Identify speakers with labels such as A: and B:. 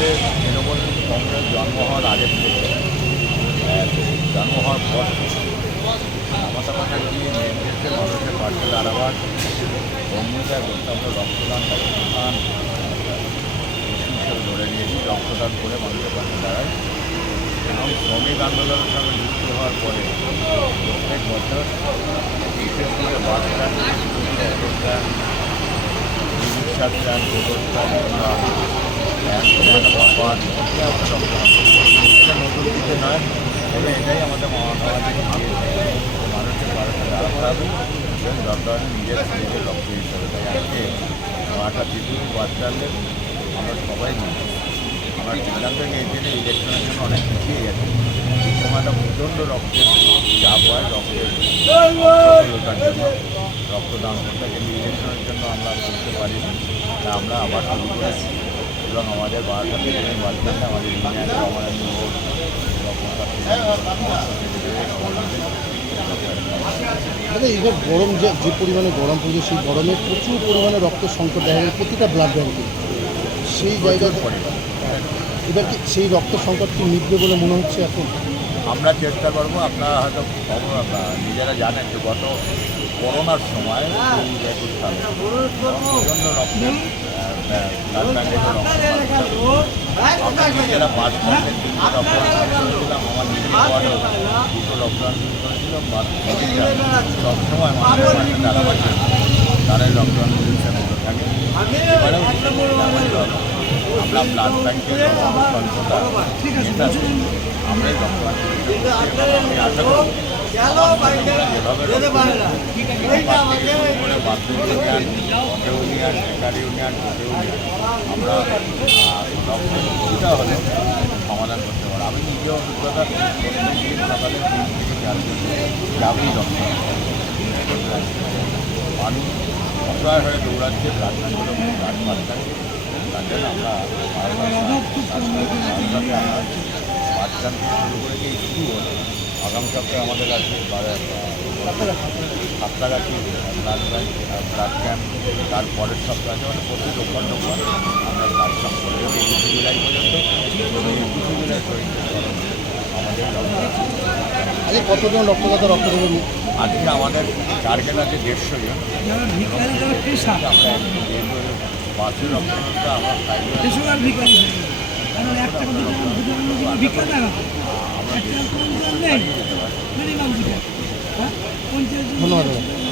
A: আমাদের তৃণমূল কংগ্রেস জন্ম হওয়ার আগে থেকে আহ, জন্ম হওয়ার পর মমতা ব্যানার্জি নির্দেশে মানুষের পাশে দাঁড়াবার অঙ্গীকার করতে আমরা রক্তদান অনুষ্ঠান হিসেবে ধরে নিয়েছি রক্তদান করে মানুষের পাশে দাঁড়াই এবং শ্রমিক আন্দোলনের সঙ্গে যুক্ত হওয়ার পরে প্রত্যেক বছর বিশেষ করে স্ট্যান্ড অটো স্ট্যান্ড চিকিৎসা স্ট্যান্ড কিংবা এটা নতুন কিছু নয় তবে এটাই আমাদের দিয়েছে মানুষের দরকার হলে নিজের লক্ষ্য হিসাবে তাই আজকে বাচ্চাদের আমরা সবাই মিলে আমরা সিদ্ধান্ত নিয়েছি যে ইলেকশনের জন্য অনেক পিছিয়ে গেছে এই প্রচণ্ড রক্তের চাপ হয় রক্তের রক্তদান করতে কিন্তু ইলেকশনের জন্য আমরা করতে পারিনি তা আমরা আবার শুরু করেছি। এবং আমাদের থেকে আমাদের
B: দাদা এইবার গরম যে যে পরিমাণে গরম পড়ছে সেই গরমে প্রচুর পরিমাণে রক্ত সংকট দেখা যায়। প্রতিটা ব্লাড ব্যাঙ্কে সেই
A: পরিবার
B: এবার কি সেই রক্ত সংকট কি মিটবে বলে মনে হচ্ছে এখন?
A: আমরা চেষ্টা করব আপনারা হয়তো নিজেরা জানেন যে গত করোনার সময় এই যে একুশ সালে প্রচণ্ড রক্তের ব্লাড ব্যাঙ্কের রক্ত আমরা নিজেরা পাঁচ পার্সেন্ট কিন্তু রক্তদান করেছিলাম আমার নিজের দুটো রক্তদান করেছিলাম সবসময় মানুষের পাশে দাঁড়াবার তারাই রক্তদান প্রতিষ্ঠান থাকে এবারেও। আমরা ব্লাড ব্যাঙ্কের স্বল্পতা আমরাই প্রতিষ্ঠান আমি আশা করব যেভাবে বাথরুম ইউনিয়ন ইউনিয়ন বেকার ইউনিয়ন ইউনিয়ন আমরা কিছুটা হলেও সমাধান করতে পারব আমি নিজেও অভিজ্ঞতা সকালে তিন থেকে চারজন যাবেই রক্ত মানুষ অসহায় হয়ে দৌড়াচ্ছে ব্যাঙ্কগুলো ব্লাড পাচ্ছেন তার আমরা পাচ্ছেন শুরু করেছি একটু হলো আগামী সপ্তাহে আমাদের আছে সাতটাগাছি ব্লাড ব্লাড ক্যাম্প তারপরের সপ্তাহে আছে মানে প্রতি রোববার রোববার আমরা ব্লাড ক্যাম্প করে একুশে জুলাই পর্যন্ত একুশে জুলাই শহীদদের স্মরণে আমাদের
B: আজকে কতজন রক্তদাতা রক্ত দেবেন
A: আজকে আমাদের টার্গেট আছে দেড়শো জন।
C: যারা পেশা
A: আমরা আমরা
B: ধন্যবাদ।